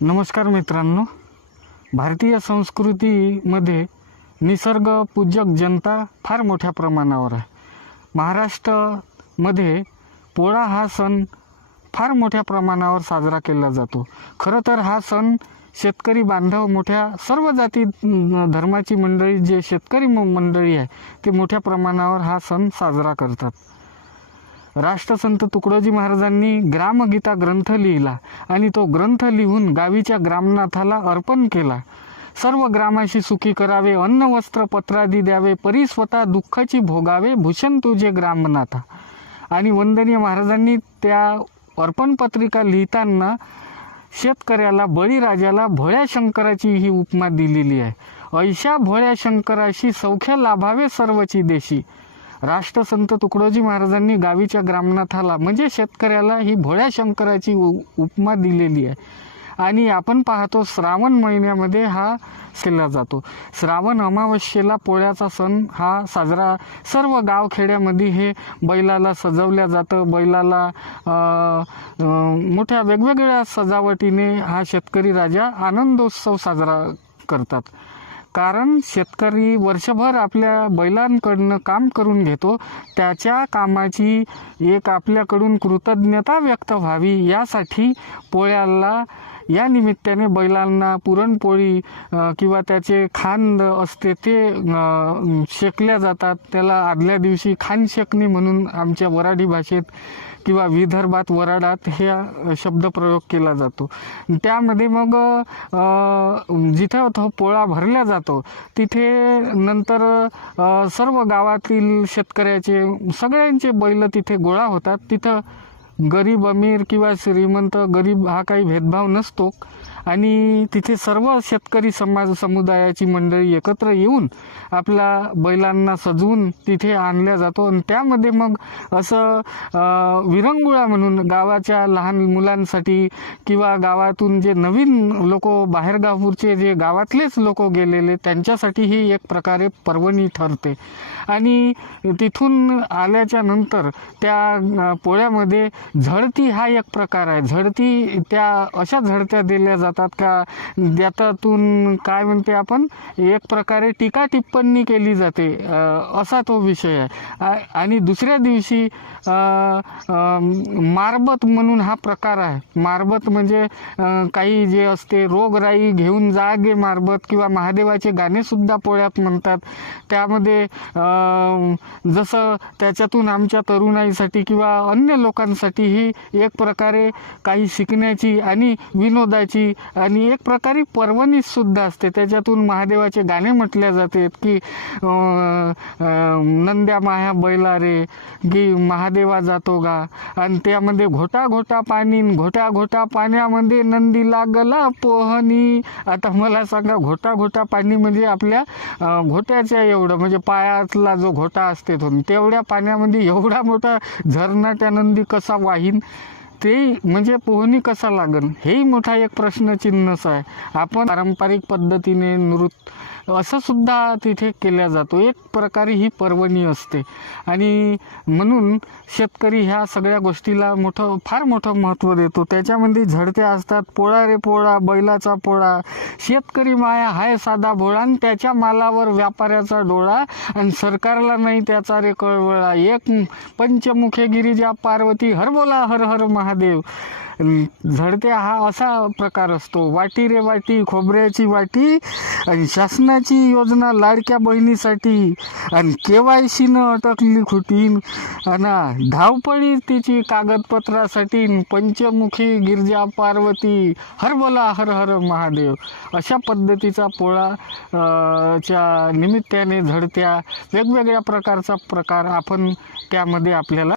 नमस्कार मित्रांनो. भारतीय संस्कृतीमध्ये निसर्गपूजक जनता फार मोठ्या प्रमाणावर आहे. महाराष्ट्रामध्ये पोळा हा सण फार मोठ्या प्रमाणावर साजरा केला जातो. खरं तर हा सण शेतकरी बांधव मोठ्या सर्व जाती धर्माची मंडळी जे शेतकरी म- मंडळी आहे ते मोठ्या प्रमाणावर हा सण साजरा करतात. राष्ट्रसंत तुकडोजी महाराजांनी ग्रामगीता ग्रंथ लिहिला आणि तो ग्रंथ लिहून गावीच्या ग्रामनाथाला अर्पण केला. सर्व ग्रामाशी सुखी करावे अन्न वस्त्र पत्रादी द्यावे परी स्वतः दुःखाची भोगावे भूषण तुझे ग्रामनाथा. आणि वंदनीय महाराजांनी त्या अर्पण पत्रिका लिहिताना शेतकऱ्याला बळीराजाला भोळ्या शंकराची ही उपमा दिलेली आहे. ऐशा भोळ्या शंकराशी सौख्य लाभावे सर्वची देशी. राष्ट्रसंत तुकडोजी महाराजांनी गावीच्या ग्रामनाथाला म्हणजे शेतकऱ्याला ही भोळ्या शंकराची उ- उपमा दिलेली आहे. आणि आपण पाहतो श्रावण महिन्यामध्ये हा केला जातो. श्रावण अमावस्येला पोळ्याचा सण हा साजरा सर्व गावखेड्यामध्ये हे बैलाला सजवल्या जातं. बैलाला मोठ्या वेगवेगळ्या सजावटीने हा शेतकरी राजा आनंदोत्सव साजरा करतात. कारण शेतकरी वर्षभर आपल्या बैलांकडनं काम करून घेतो त्याच्या कामाची एक आपल्याकडून कृतज्ञता व्यक्त व्हावी यासाठी पोळ्याला या निमित्ताने बैलांना पुरणपोळी किंवा त्याचे खांद असते ते शेकल्या जातात. त्याला आदल्या दिवशी खान शेकणी म्हणून आमच्या वराडी भाषेत किंवा विदर्भात वराडात हे शब्दप्रयोग केला जातो. त्यामध्ये मग जिथं तो पोळा भरला जातो तिथे नंतर सर्व गावातील शेतकऱ्याचे सगळ्यांचे बैल तिथे गोळा होतात. तिथं गरीब अमीर किंवा श्रीमंत गरीब हा काही भेदभाव नसतो. आणि तिथे सर्व शेतकरी समाज समुदायाची मंडळी एकत्र येऊन आपल्या बैलांना सजवून तिथे आणल्या जातो. आणि त्यामध्ये मग असं विरंगुळा म्हणून गावाच्या लहान मुलांसाठी किंवा गावातून जे नवीन लोक बाहेरगावपूरचे जे गावातलेच लोक गेलेले त्यांच्यासाठी ही एक प्रकारे पर्वणी ठरते. आणि तिथून आल्याच्यानंतर त्या पोळ्यामध्ये झडती हा एक प्रकार आहे. झडती त्या अशा झडत्या दिल्या जातात का? त्यातून काय म्हणते आपण? एक प्रकारे टीका टिप्पणी केली जाते. असा तो विषय आहे. आणि दुसऱ्या दिवशी मारबत म्हणून हा प्रकार आहे. मारबत म्हणजे काही जे असते रोगराई घेऊन जागे मारबत किंवा महादेवाचे गाणेसुद्धा पोळ्यात म्हणतात. त्यामध्ये जसं त्याच्यातून आमच्या तरुणाईसाठी किंवा अन्य लोकांसाठी ही एक प्रकारे काही शिकण्याची आणि विनोदाची आणि एक प्रकारे पर्वणी सुद्धा असते. त्याच्यातून महादेवाचे गाणे म्हटले जातात की नंद्या माया बैला रे की महादेवा जातो गा. आणि त्यामध्ये घोटा घोटा पाणी घोटा घोटा पाण्यामध्ये नंदी लागला पोहणी. आता मला सांगा घोटा घोटा पाणी म्हणजे आपल्या घोट्याच्या एवढं म्हणजे पायातला जो घोटा असते तो तेवढ्या पाण्यामध्ये एवढा मोठा झरणा त्या नंदी कसा वाहीन? ते म्हणजे पोहणी कसा लागन? हेही मोठा एक प्रश्नचिन्हच आहे. आपण पारंपरिक पद्धतीने नृत्य असं सुद्धा तिथे केल्या जातो. एक प्रकारे ही पर्वणी असते. आणि म्हणून शेतकरी ह्या सगळ्या गोष्टीला मोठं फार मोठं महत्त्व देतो. त्याच्यामध्ये झडत्या असतात पोळा रे पोळा बैलाचा पोळा. शेतकरी माया हाय साधा भोळा आणि त्याच्या मालावर व्यापाऱ्याचा डोळा आणि सरकारला नाही त्याचा रे कळवळा. एक पंचमुखेगिरीजा पार्वती हर बोला हर हर महादेव. झडत्या हा असा प्रकार असतो. वाटी रे वाटी खोबऱ्याची वाटी आणि शासनाची योजना लाडक्या बहिणीसाठी आणि के वाय केवायसीनं अटकली खुटीन आणि धावपळी तिची कागदपत्रासाठी पंचमुखी गिरजा पार्वती हर बोला हर हर महादेव. अशा पद्धतीचा पोळा च्या निमित्ताने झडत्या वेगवेगळ्या प्रकारचा प्रकार आपण त्यामध्ये आपल्याला